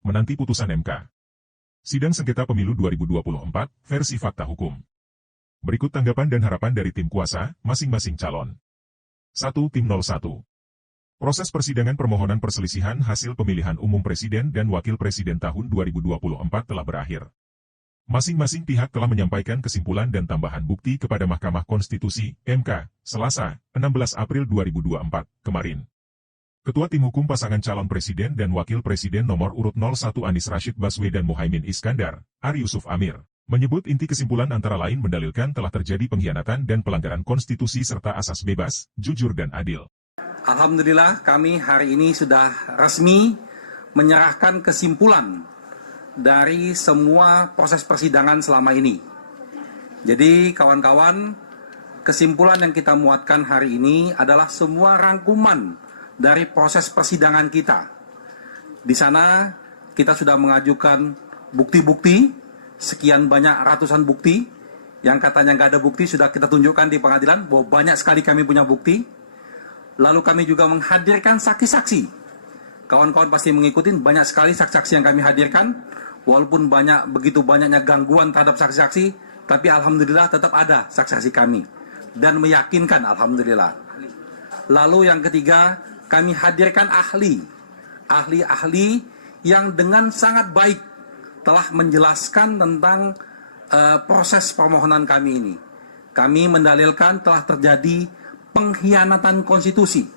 menanti putusan MK. Sidang sengketa pemilu 2024, versi fakta hukum. Berikut tanggapan dan harapan dari tim kuasa, masing-masing calon. 1. Tim 01. Proses persidangan permohonan perselisihan hasil pemilihan umum presiden dan wakil presiden tahun 2024 telah berakhir. Masing-masing pihak telah menyampaikan kesimpulan dan tambahan bukti kepada Mahkamah Konstitusi, MK, Selasa, 16 April 2024, kemarin. Ketua Tim Hukum pasangan calon presiden dan wakil presiden nomor urut 01 Anies Rashid Baswedan Muhaimin Iskandar, Ari Yusuf Amir, menyebut inti kesimpulan antara lain mendalilkan telah terjadi pengkhianatan dan pelanggaran konstitusi serta asas bebas, jujur dan adil. Alhamdulillah kami hari ini sudah resmi menyerahkan kesimpulan dari semua proses persidangan selama ini. Jadi kawan-kawan, kesimpulan yang kita muatkan hari ini adalah semua rangkuman dari proses persidangan kita. Di sana kita sudah mengajukan bukti-bukti, sekian banyak ratusan bukti, yang katanya nggak ada bukti sudah kita tunjukkan di pengadilan bahwa banyak sekali kami punya bukti. Lalu kami juga menghadirkan saksi-saksi. Kawan-kawan pasti mengikuti banyak sekali saksi-saksi yang kami hadirkan. Walaupun begitu banyaknya gangguan terhadap saksi-saksi, tapi alhamdulillah tetap ada saksi-saksi kami. Dan meyakinkan alhamdulillah. Lalu yang ketiga, kami hadirkan ahli-ahli yang dengan sangat baik telah menjelaskan tentang proses permohonan kami ini. Kami mendalilkan telah terjadi pengkhianatan konstitusi,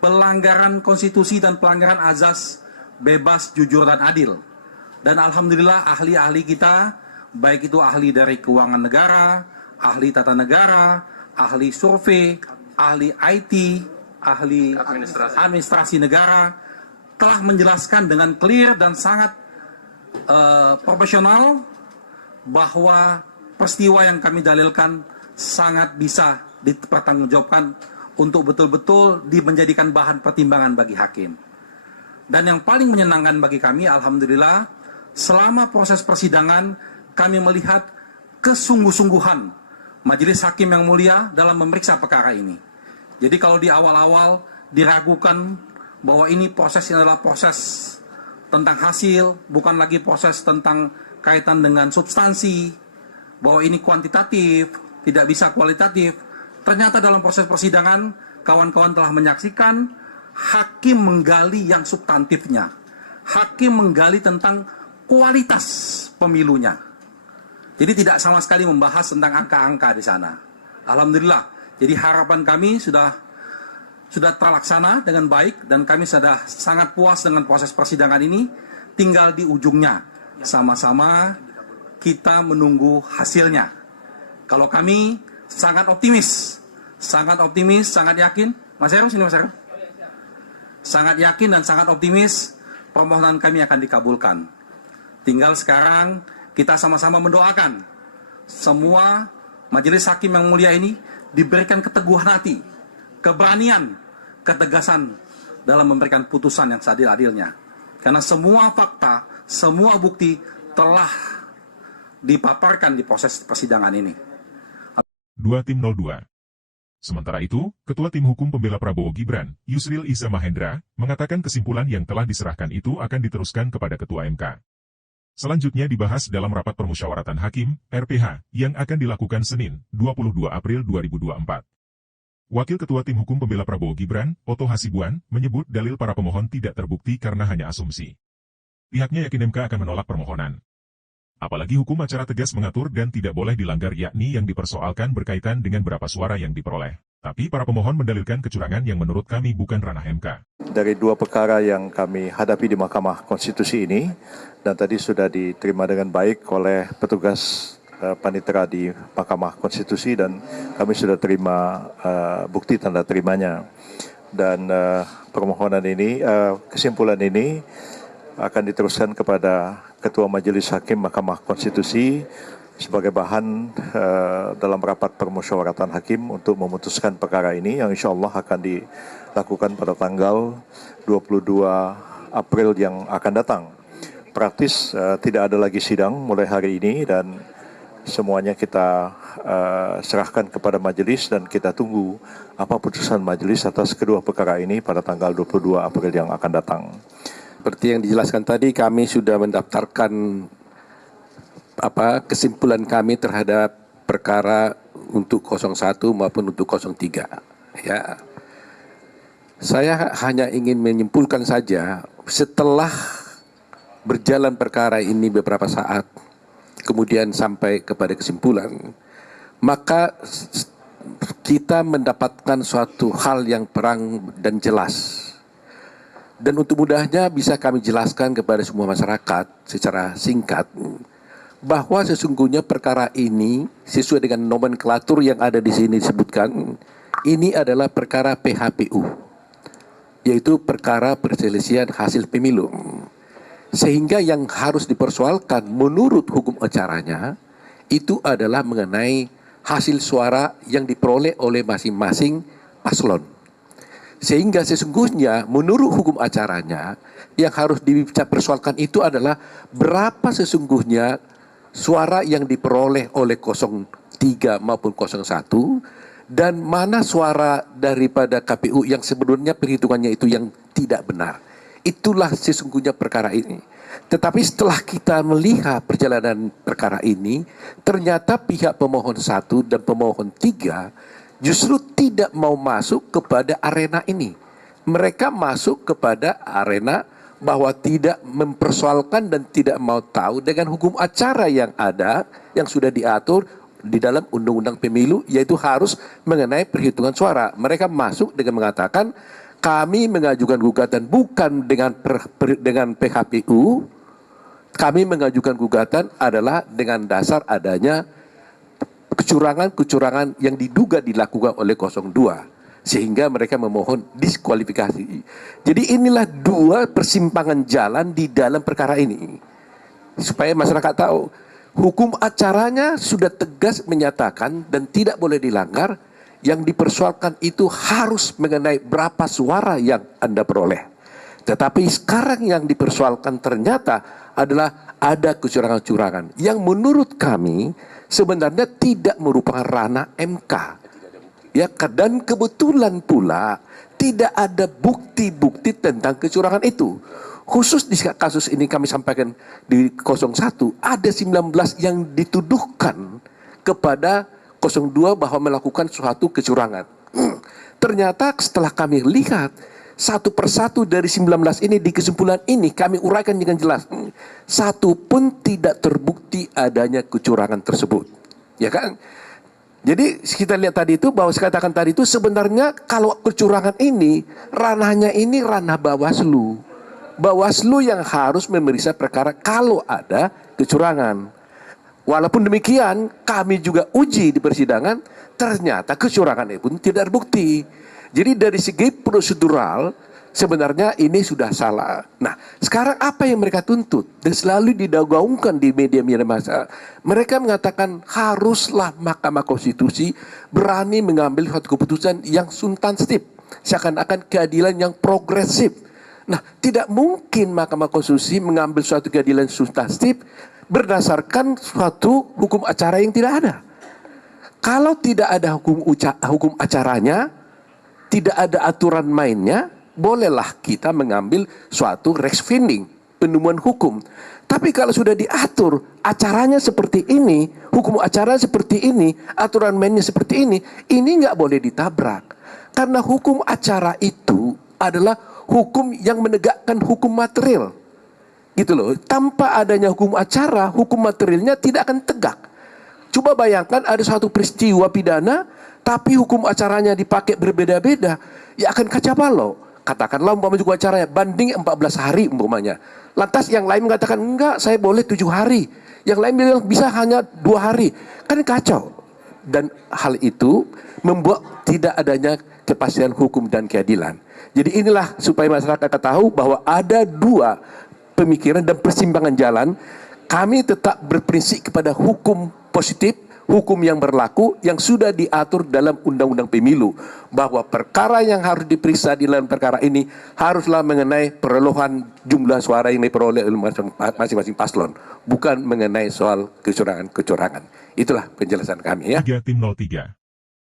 pelanggaran konstitusi dan pelanggaran azas bebas, jujur dan adil. Dan alhamdulillah ahli-ahli kita, baik itu ahli dari keuangan negara, ahli tata negara, ahli survei, ahli IT, ahli administrasi negara, telah menjelaskan dengan clear dan sangat profesional bahwa peristiwa yang kami dalilkan sangat bisa dipertanggungjawabkan untuk betul-betul menjadikan bahan pertimbangan bagi hakim. Dan yang paling menyenangkan bagi kami, alhamdulillah, selama proses persidangan kami melihat kesungguh-sungguhan Majelis Hakim yang mulia dalam memeriksa perkara ini. Jadi kalau di awal-awal diragukan bahwa ini prosesnya adalah proses tentang hasil, bukan lagi proses tentang kaitan dengan substansi, bahwa ini kuantitatif, tidak bisa kualitatif. Ternyata dalam proses persidangan, kawan-kawan telah menyaksikan hakim menggali yang substantifnya. Hakim menggali tentang kualitas pemilunya. Jadi tidak sama sekali membahas tentang angka-angka di sana. Alhamdulillah. Jadi harapan kami sudah terlaksana dengan baik dan kami sudah sangat puas dengan proses persidangan ini. Tinggal di ujungnya. Sama-sama kita menunggu hasilnya. Kalau kami sangat optimis, sangat yakin. Mas Heru, sini Mas Heru. Sangat yakin dan sangat optimis permohonan kami akan dikabulkan. Tinggal sekarang kita sama-sama mendoakan semua majelis hakim yang mulia ini diberikan keteguhan hati, keberanian, ketegasan dalam memberikan putusan yang seadil-adilnya. Karena semua fakta, semua bukti telah dipaparkan di proses persidangan ini. 2 Tim 02. Sementara itu, Ketua Tim Hukum Pembela Prabowo Gibran, Yusril Iza Mahendra, mengatakan kesimpulan yang telah diserahkan itu akan diteruskan kepada Ketua MK. Selanjutnya dibahas dalam rapat permusyawaratan hakim, RPH, yang akan dilakukan Senin, 22 April 2024. Wakil Ketua Tim Hukum Pembela Prabowo Gibran, Oto Hasibuan, menyebut dalil para pemohon tidak terbukti karena hanya asumsi. Pihaknya yakin MK akan menolak permohonan. Apalagi hukum acara tegas mengatur dan tidak boleh dilanggar, yakni yang dipersoalkan berkaitan dengan berapa suara yang diperoleh. Tapi para pemohon mendalilkan kecurangan yang menurut kami bukan ranah MK. Dari dua perkara yang kami hadapi di Mahkamah Konstitusi ini, dan tadi sudah diterima dengan baik oleh petugas panitera di Mahkamah Konstitusi dan kami sudah terima bukti tanda terimanya. Dan permohonan ini, kesimpulan ini akan diteruskan kepada Ketua Majelis Hakim Mahkamah Konstitusi sebagai bahan dalam rapat permusyawaratan hakim untuk memutuskan perkara ini yang insya Allah akan dilakukan pada tanggal 22 April yang akan datang. Praktis tidak ada lagi sidang mulai hari ini dan semuanya kita serahkan kepada majelis dan kita tunggu apa putusan majelis atas kedua perkara ini pada tanggal 22 April yang akan datang. seperti yang dijelaskan tadi, kami sudah mendaftarkan kesimpulan kami terhadap perkara untuk 01 maupun untuk 03. Ya. Saya hanya ingin menyimpulkan saja, setelah berjalan perkara ini beberapa saat, kemudian sampai kepada kesimpulan, maka kita mendapatkan suatu hal yang terang dan jelas. Dan untuk mudahnya bisa kami jelaskan kepada semua masyarakat secara singkat, bahwa sesungguhnya perkara ini sesuai dengan nomenklatur yang ada di sini disebutkan, ini adalah perkara PHPU, yaitu perkara perselisihan hasil pemilu. Sehingga yang harus dipersoalkan menurut hukum acaranya itu adalah mengenai hasil suara yang diperoleh oleh masing-masing paslon. Sehingga sesungguhnya menurut hukum acaranya yang harus dipersoalkan itu adalah berapa sesungguhnya suara yang diperoleh oleh 03 maupun 01 dan mana suara daripada KPU yang sebenarnya perhitungannya itu yang tidak benar. Itulah sesungguhnya perkara ini. Tetapi setelah kita melihat perjalanan perkara ini, ternyata pihak pemohon 1 dan pemohon 3 justru tidak mau masuk kepada arena ini. Mereka masuk kepada arena bahwa tidak mempersoalkan dan tidak mau tahu dengan hukum acara yang ada, yang sudah diatur di dalam undang-undang pemilu, yaitu harus mengenai perhitungan suara. Mereka masuk dengan mengatakan, kami mengajukan gugatan bukan dengan PHPU, kami mengajukan gugatan adalah dengan dasar adanya kecurangan-kecurangan yang diduga dilakukan oleh 02. Sehingga mereka memohon diskualifikasi. Jadi inilah dua persimpangan jalan di dalam perkara ini. Supaya masyarakat tahu, hukum acaranya sudah tegas menyatakan dan tidak boleh dilanggar. Yang dipersoalkan itu harus mengenai berapa suara yang Anda peroleh. Tetapi sekarang yang dipersoalkan ternyata adalah ada kecurangan-kecurangan yang menurut kami sebenarnya tidak merupakan ranah MK. Ya, dan kebetulan pula tidak ada bukti-bukti tentang kecurangan itu. Khusus di kasus ini kami sampaikan di 01 ada 19 yang dituduhkan kepada 02 bahwa melakukan suatu kecurangan. Ternyata setelah kami lihat satu persatu dari 19 ini di kesimpulan ini kami uraikan dengan jelas. Satu pun tidak terbukti adanya kecurangan tersebut. Ya kan? Jadi kita lihat tadi itu bahwa saya katakan tadi itu sebenarnya kalau kecurangan ini ranahnya ini ranah Bawaslu. Bawaslu yang harus memeriksa perkara kalau ada kecurangan. Walaupun demikian kami juga uji di persidangan ternyata kecurangan itu pun tidak terbukti. Jadi dari segi prosedural sebenarnya ini sudah salah. Nah, sekarang apa yang mereka tuntut? Dan selalu digaungkan di media-media massa. Mereka mengatakan haruslah Mahkamah Konstitusi berani mengambil suatu keputusan yang substantif. Seakan-akan keadilan yang progresif. Nah, tidak mungkin Mahkamah Konstitusi mengambil suatu keadilan substantif berdasarkan suatu hukum acara yang tidak ada. Kalau tidak ada hukum acaranya, tidak ada aturan mainnya, bolehlah kita mengambil suatu res finding, penemuan hukum. Tapi kalau sudah diatur acaranya seperti ini, hukum acara seperti ini, aturan mainnya seperti ini nggak boleh ditabrak. Karena hukum acara itu adalah hukum yang menegakkan hukum material. Gitu loh, tanpa adanya hukum acara, hukum materialnya tidak akan tegak. Coba bayangkan ada suatu peristiwa pidana, tapi hukum acaranya dipakai berbeda-beda, ya akan kacau balau. Katakanlah umpamanya hukum acaranya banding 14 hari umpamanya. Lantas yang lain mengatakan enggak, saya boleh 7 hari. Yang lain bilang bisa hanya 2 hari. Kan kacau. Dan hal itu membuat tidak adanya kepastian hukum dan keadilan. Jadi inilah supaya masyarakat tahu bahwa ada dua pemikiran dan persimpangan jalan. Kami tetap berprinsip kepada hukum positif, hukum yang berlaku, yang sudah diatur dalam Undang-Undang Pemilu. Bahwa perkara yang harus diperiksa di dalam perkara ini haruslah mengenai perolehan jumlah suara yang diperoleh oleh masing-masing paslon. Bukan mengenai soal kecurangan-kecurangan. Itulah penjelasan kami ya. 3 Tim 03.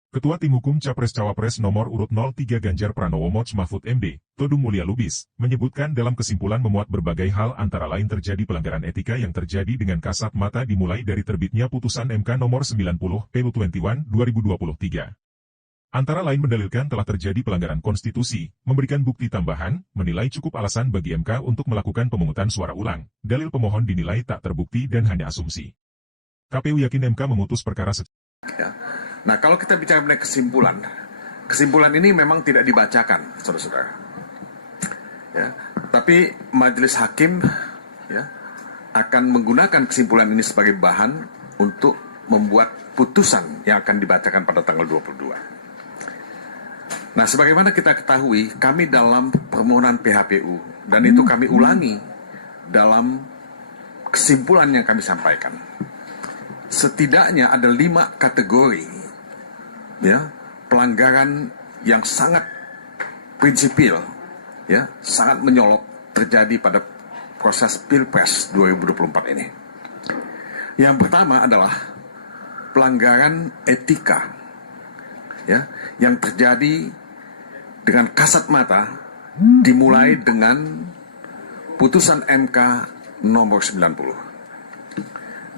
Ketua Tim Hukum Capres-Cawapres nomor urut 03 Ganjar Pranowo Moch Mahfud MD, Todung Mulya Lubis, menyebutkan dalam kesimpulan memuat berbagai hal antara lain terjadi pelanggaran etika yang terjadi dengan kasat mata dimulai dari terbitnya putusan MK nomor 90 PU21 2023. Antara lain mendalilkan telah terjadi pelanggaran konstitusi, memberikan bukti tambahan, menilai cukup alasan bagi MK untuk melakukan pemungutan suara ulang, dalil pemohon dinilai tak terbukti dan hanya asumsi. KPU yakin MK memutus perkara ya. Nah, kalau kita bicara mengenai kesimpulan ini memang tidak dibacakan, saudara-saudara. Ya, tapi majelis hakim ya akan menggunakan kesimpulan ini sebagai bahan untuk membuat putusan yang akan dibacakan pada tanggal 22. Nah, sebagaimana kita ketahui, kami dalam permohonan PHPU, dan itu kami ulangi dalam kesimpulan yang kami sampaikan. Setidaknya ada 5 kategori ya pelanggaran yang sangat prinsipil, ya sangat menyolok terjadi pada proses Pilpres 2024 ini. Yang pertama adalah pelanggaran etika, ya yang terjadi dengan kasat mata dimulai dengan putusan MK nomor 90.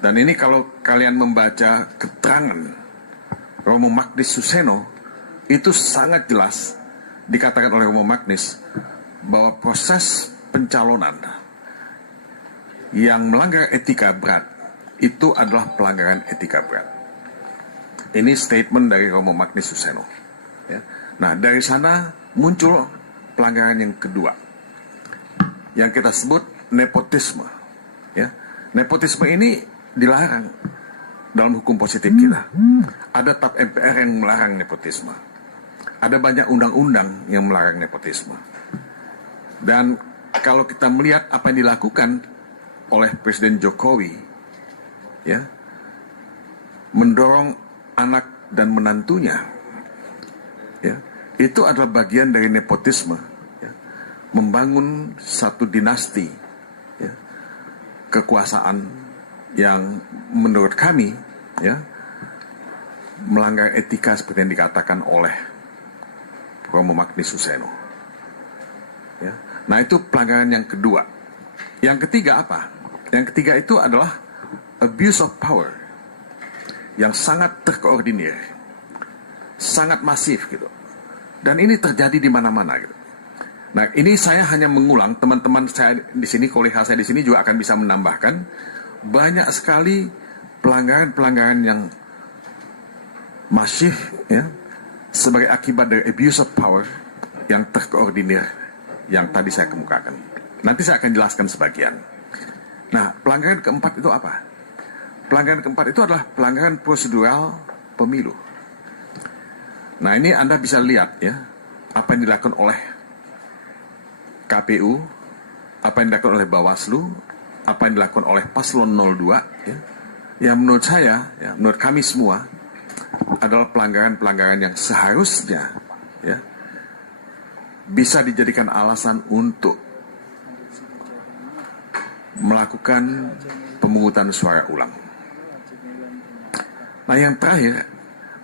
Dan ini kalau kalian membaca keterangan Romo Magnis Suseno, itu sangat jelas dikatakan oleh Romo Magnis bahwa proses pencalonan yang melanggar etika berat itu adalah pelanggaran etika berat. Ini statement dari Romo Magnis Suseno. Ya. Nah, dari sana muncul pelanggaran yang kedua, yang kita sebut nepotisme. Ya. Nepotisme ini dilarang dalam hukum positif kita. Ada TAP MPR yang melarang nepotisme. Ada banyak undang-undang yang melarang nepotisme. Dan kalau kita melihat apa yang dilakukan oleh Presiden Jokowi, ya, mendorong anak dan menantunya, ya, itu adalah bagian dari nepotisme, ya, membangun satu dinasti, ya, kekuasaan yang menurut kami, ya, melanggar etika seperti yang dikatakan oleh Romo Magnis Suseno. Ya. Nah, itu pelanggaran yang kedua. Yang ketiga apa? Yang ketiga itu adalah abuse of power yang sangat terkoordinir, sangat masif gitu. Dan ini terjadi di mana-mana gitu. Nah, ini saya hanya mengulang, teman-teman saya di sini, kolega saya di sini juga akan bisa menambahkan banyak sekali pelanggaran-pelanggaran yang masif, ya, sebagai akibat dari abuse of power yang terkoordinir yang tadi saya kemukakan. Nanti saya akan jelaskan sebagian. Nah, pelanggaran keempat itu apa? Pelanggaran keempat itu adalah pelanggaran prosedural pemilu. Nah, ini Anda bisa lihat ya, apa yang dilakukan oleh KPU, apa yang dilakukan oleh Bawaslu, apa yang dilakukan oleh Paslon 02, ya, yang menurut saya, ya, menurut kami semua, adalah pelanggaran-pelanggaran yang seharusnya, ya, bisa dijadikan alasan untuk melakukan pemungutan suara ulang. Nah, yang terakhir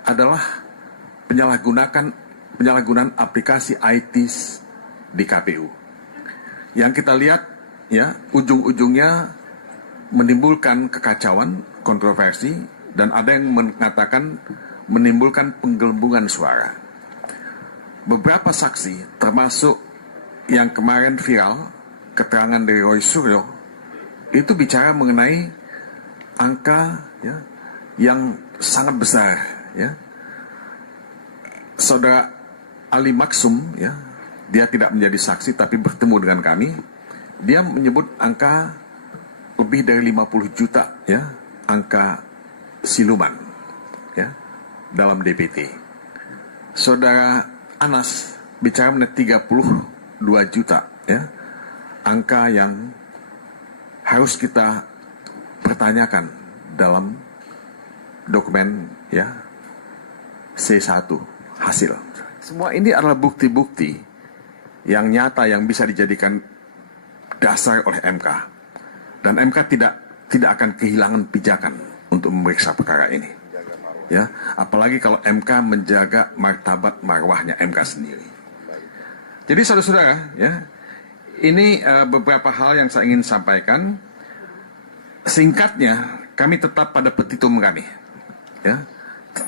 adalah penyalahgunaan aplikasi IT di KPU. Yang kita lihat, ya, ujung-ujungnya menimbulkan kekacauan, kontroversi, dan ada yang mengatakan menimbulkan penggelembungan suara. Beberapa saksi, termasuk yang kemarin viral, keterangan dari Roy Suryo, itu bicara mengenai angka, ya, yang sangat besar, ya. Saudara Ali Maksum, ya, dia tidak menjadi saksi tapi bertemu dengan kami. Dia menyebut angka lebih dari 50 juta, ya, angka siluman, ya, dalam DPT. Saudara Anas bicara mengenai 32 juta, ya, angka yang harus kita pertanyakan dalam dokumen, ya, C1 hasil. Semua ini adalah bukti-bukti yang nyata yang bisa dijadikan dasar oleh MK. Dan MK tidak akan kehilangan pijakan untuk memeriksa perkara ini. Ya, apalagi kalau MK menjaga martabat marwahnya MK sendiri. Jadi saudara-saudara, ya, ini beberapa hal yang saya ingin sampaikan. Singkatnya, kami tetap pada petitum kami. Ya,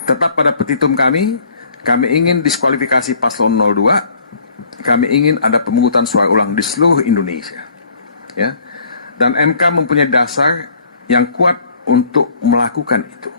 tetap pada petitum kami ingin diskualifikasi paslon 02, kami ingin ada pemungutan suara ulang di seluruh Indonesia. Ya, dan MK mempunyai dasar yang kuat untuk melakukan itu.